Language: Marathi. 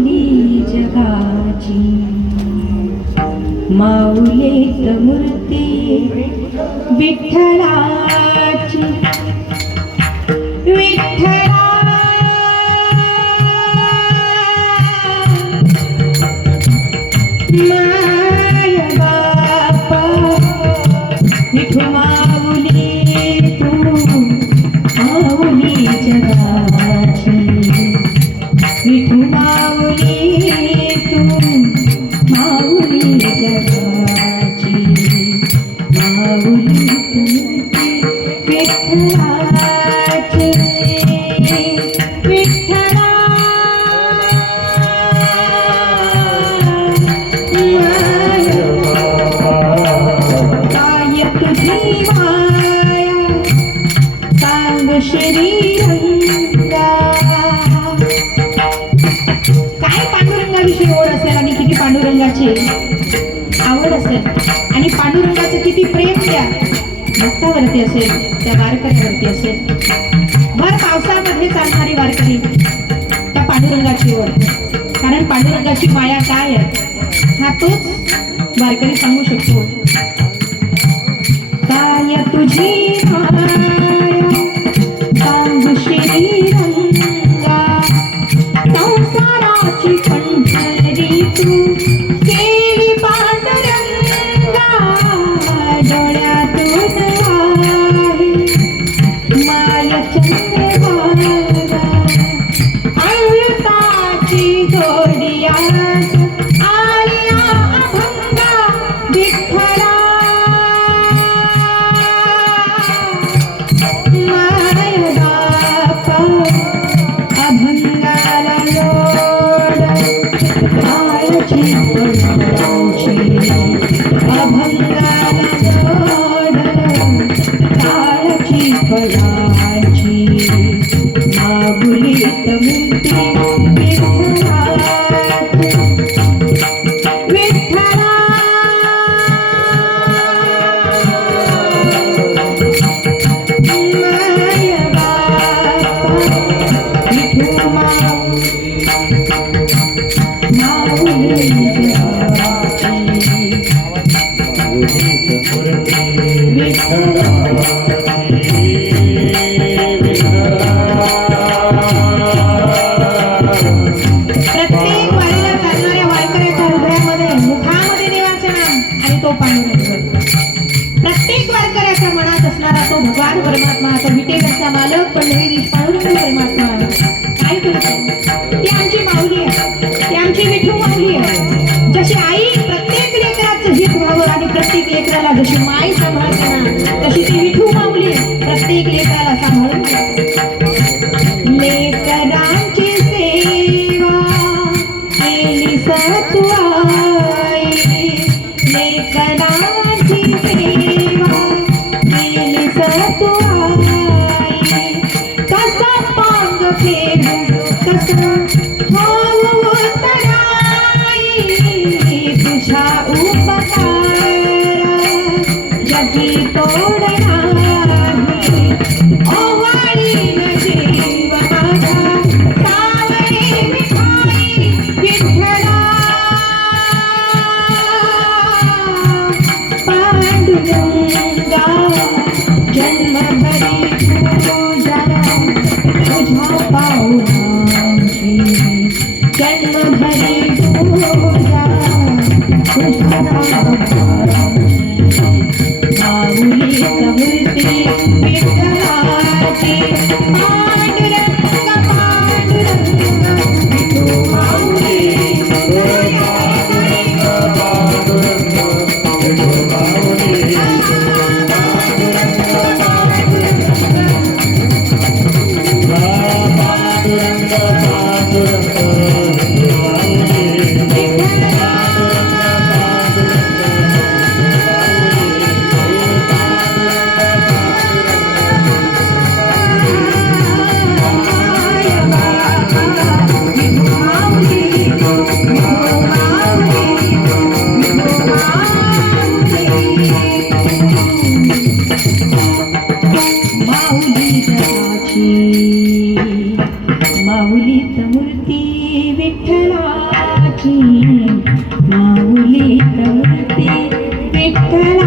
माऊली जगाची माऊलीत मूर्ती विठ्ठलाची विठ्ठला माय बापा विठू माऊली तू माऊली जगाची विठू माऊली तू माऊली जगाची माऊली विठ्ठलाची विठ्ठला काय तुझी माया सांग श्रीरंगा काय पांडुरंगाविषयी ओढ असेल आणि किती पांडुरंगाची आवड असेल आणि पांडुरंगाचं किती प्रेम त्या भक्तावरती असेल त्या वारकऱ्यावरती असेल भर पावसामध्ये चालणारी वारकरी त्या पांडुरंगाची ओढ कारण पांडुरंगाची माया काय आहे हा तोच वारकरी सांगू शकतो काय तुझी माया सांग श्रीरंगा संसाराची पंढरी तू केली पांडुरंगा डोळ्यातून आहे माया चंद्रभागा अमृताची गोडिया आलिया अभंगा विठ्ठला माय बापा अभंगाला लोड काळजी पडायची अभंगाला लोड काळजी पडायची माऊलीत मूर्ती विठ्ठला माय बापा विठू माऊली प्रत्येक वारीला चालणाऱ्या वारकऱ्याच्या हृदयामध्ये मुखामध्ये देवाचं नाम आणि तो पांडुरंग प्रत्येक वारकऱ्याच्या मनात असणारा तो भगवान परमात्मा तो विटेकरचा मालक पंढरीधीश पांडुरंग परमात्मा काय करतो ती आमची माऊली आहे ती आमची विठू माऊली आहे जशी आई प्रत्येक लेकराचं हित व्हावं आणि प्रत्येक लेकराला जशी माई सांभाळते ना तशी ती विठू माऊली प्रत्येक लेकराला सांभाळून लेकरांची सेवा केली सत्वाई लेकरांची सेवा केली सत्वाई कसा पांग फेरू कसा तुझा उपकारा जगी तोड नाही ओवाळी जीव माझा सावळे मिठाई विठ्ठला पांडुरंगा जन्मभरी पूजा तुझ्या पाऊलांची जन्मभरी पूजा माऊलीत मूर्ती विठ्ठलाची पांडुरंग पांडुरंग विठू माऊली माऊली जगाची माऊलीत मूर्ती माऊली प्रवृत्ती विठ्ठला